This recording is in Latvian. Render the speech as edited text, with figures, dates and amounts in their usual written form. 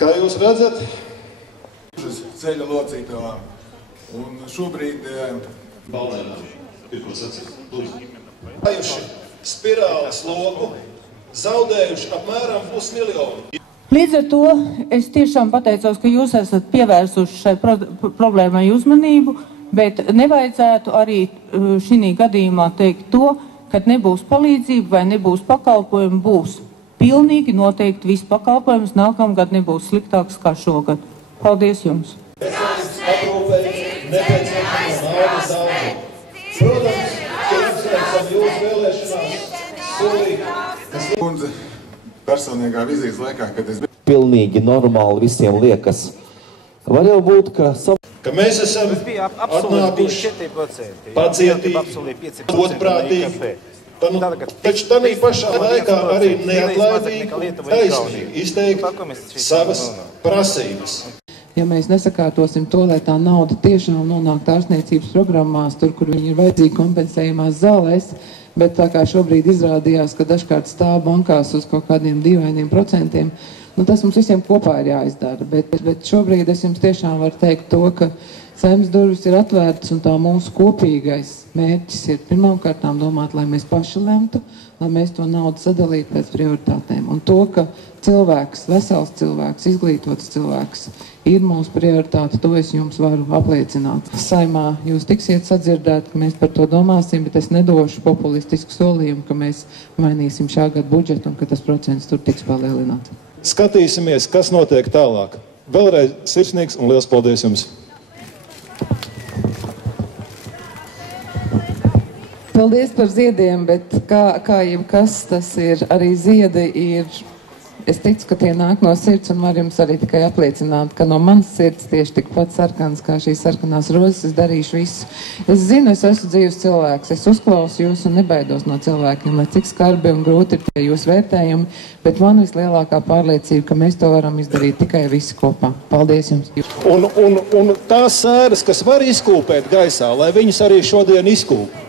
Kā jūs redzat? Ceļa locītavām. Un šobrīd... Kājuši spirāles loku, zaudējuši apmēram 500 000. Līdz ar to es tiešām pateicos, ka jūs esat pievērsuši šai problēmai uzmanību, bet nevajadzētu arī šī gadījumā teikt to, kad nebūs palīdzība vai nebūs pakalpojumi, būs. Pilnīgi noteikti viss pakalpojums nākamgad nebūs sliktāks kā šogad. Paldies jums! Protams, ka izsveicam jūs vēlēšanās solīt. Kundze, personīgā vizītes laikā, kad es biju... Pilnīgi normāli visiem liekas. Var jau būt, ka mēs esam atnākuši pacietīgi, godprātīgi, taču tādā pašā laikā arī neatlaidīgi, taisnīgi izteikt savas prasības. Ja mēs nesakārtosim to, lai tā nauda tiešām nonāk ārstniecības programmās, tur, kur viņi ir vajadzīgi kompensējumās zālēs, bet tā kā šobrīd izrādījās, ka dažkārt stāv bankās uz kaut kādiem 2%, tas mums visiem kopā ir jāizdara. Bet šobrīd es jums tiešām varu teikt to, ka Saeimas durvis ir atvērtas un tā mūsu kopīgais mērķis ir pirmkārtām domāt, lai mēs paši lemtu, lai mēs to naudu sadalītu pēc prioritātēm. Un to, ka cilvēks, vesels cilvēks, izglītots cilvēks ir mūsu prioritāte, to es jums varu apliecināt. Saimā jūs tiksiet sadzirdēt, ka mēs par to domāsim, bet es nedošu populistisku solījumu, ka mēs mainīsim šā gada budžetu un ka tas procents tur tiks palielināts. Skatīsimies, kas notiek tālāk. Vēlreiz sirsnīgs un liels paldies jums! Paldies par ziediem, bet kā jebkas tas ir, arī ziedi ir, es ticu, ka tie nāk no sirds un var jums arī tikai apliecināt, ka no manas sirds tieši tikpat sarkans kā šīs sarkanās rozes, es darīšu visu. Es zinu, es esmu dzīves cilvēks, es uzklausu jūs un nebaidos no cilvēkiem, lai cik skarbi un grūti ir tie jūsu vērtējumi, bet man vislielākā pārliecība, ka mēs to varam izdarīt tikai visi kopā. Paldies jums! Un tās sēras, kas var izkūpēt gaisā, lai viņas arī šodien izkūp.